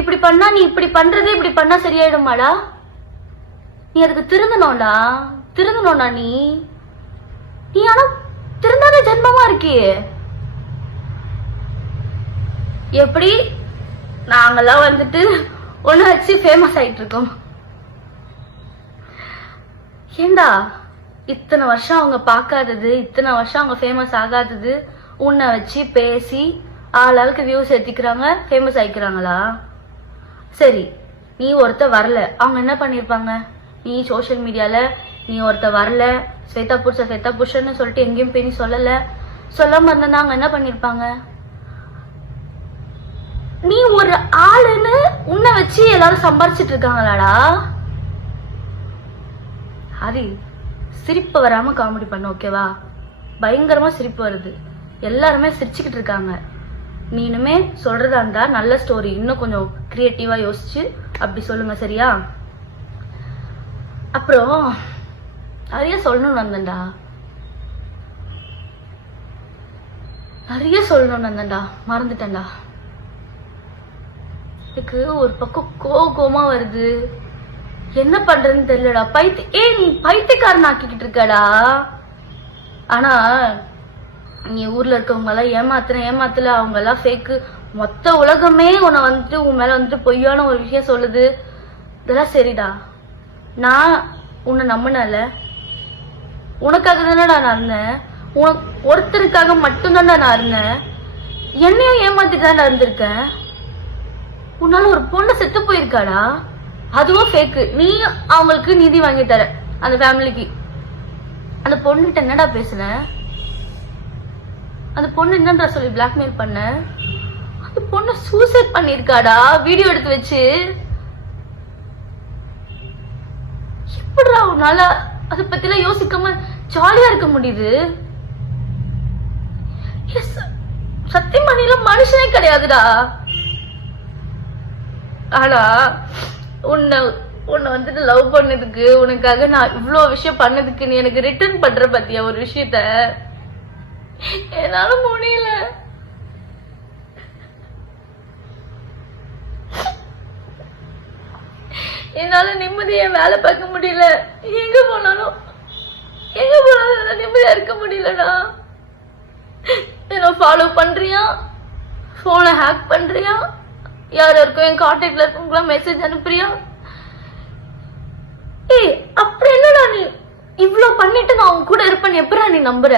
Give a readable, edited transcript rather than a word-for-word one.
இப்படி பண்ணா நீ இப்படி பண்றதே இப்படி பண்ணா சரியாயிடுமாடா? நீ அதுக்கு திருந்தணும்டா நீ ஆனா திருந்தாத ஜென்மமா இருக்கியே. எப்படி நாங்கெல்லாம் வந்துட்டு ஒண்ணு வச்சு ஃபேமஸ் ஆயிட்டு இருக்கோம். ஏண்டா இத்தனை வருஷம் அவங்க பார்க்காதது, இத்தனை வருஷம் அவங்க ஃபேமஸ் ஆகாதது உன்னை வச்சு பேசி ஆளாளுக்கு வியூஸ் ஏத்திக்கிறாங்க, ஃபேமஸ் ஆயிக்கிறாங்களா? சரி, நீ ஒருத்த வரல, அவங்க என்ன பண்ணிருப்பாங்க? நீ சோசியல் மீடியால நீ ஒருத்த வரல, ஸ்வேதா புருஷன்னு சொல்லிட்டு எங்கேயும் போய் நீ சொல்லாம இருந்தா அவங்க என்ன பண்ணிருப்பாங்க? நீ ஒரு ஆளுன்னு உன்னை வச்சு எல்லாரும் சம்பாரிச்சிட்டு இருக்காங்களாடா? ஹரி, சிரிப்பு வராம காமெடி பண்ண, ஓகேவா? பயங்கரமா சிரிப்பு வருது, எல்லாருமே சிரிச்சுக்கிட்டு இருக்காங்க. நீனுமே சொல்றதா இருந்தா நல்ல ஸ்டோரி இன்னும் கொஞ்சம் கிரியேட்டிவா யோசிச்சு அப்படி சொல்லுங்க, சரியா? அப்புறம் நிறைய சொல்லணும்னு வந்தேன்டா, மறந்துட்டேன்டா. இதுக்கு ஒரு பக்கம் கோவமா வருது, என்ன பண்றதுன்னு தெரியலடா. நீ பைத்தியக்காரன் ஆக்கிக்கிட்டு இருக்கடா. ஆனா நீ ஊர்ல இருக்கவங்க எல்லாம் ஏமாத்தல, அவங்க எல்லாம் ஃபேக்கு. மொத்த உலகமே உன்னை வந்துட்டு உன் மேல வந்துட்டு பொய்யான ஒரு விஷயம் சொல்லுது. இதெல்லாம் சரிடா. நான் உன்னை நம்பினல, உனக்காக தானடா நான் இருந்தேன், ஒருத்தருக்காக மட்டும்தான்டா நான் இருந்தேன். என்னையும் ஏமாத்திட்டு தான் இருந்திருக்கேன். உன்னால ஒரு பொண்ணு செத்து போயிருக்காடா, அதுவும் ஃபேக்கு. நீ அவங்களுக்கு நிதி வாங்கி தர, அந்த ஃபேமிலிக்கு. அந்த பொண்ணுகிட்ட என்னடா பேசுன? அந்த பொண்ணு என்னன்றா சொல்லி பிளாக்மெயில் பண்ண? அந்த பொண்ணு சூசைட் பண்ணிருக்காடா, வீடியோ எடுத்து வச்சு. எப்படிடா உன்னால அதை பத்திலாம் யோசிக்காம ஜாலியா இருக்க முடியுது? சத்தியமா நீ மனுஷனே கிடையாதுடா. ஆனா உன்னை வந்துட்டு லவ் பண்ணதுக்கு, உனக்காக நான் இவ்வளவு விஷயம் பண்ணதுக்கு நீ எனக்கு ரிட்டர்ன் பண்ற பத்தியா ஒரு விஷயத்த? என்னால முடியல. என்னால நிம்மதியா வேலை பார்க்க முடியல. எங்க போனாலும் நிம்மதியா இருக்க முடியலடா. என்ன ஃபாலோ பண்றியா, போனை ஹேக் பண்றியா, யாருக்கும் என் கான்டாக்ட்ல இருக்கவங்களா மெசேஜ் அனுப்புறியா? அப்படி என்னடா நீ இவ்வளவு பண்ணிட்டு நான் உன் கூட இருப்பேன்னு எப்படா நீ நம்புற?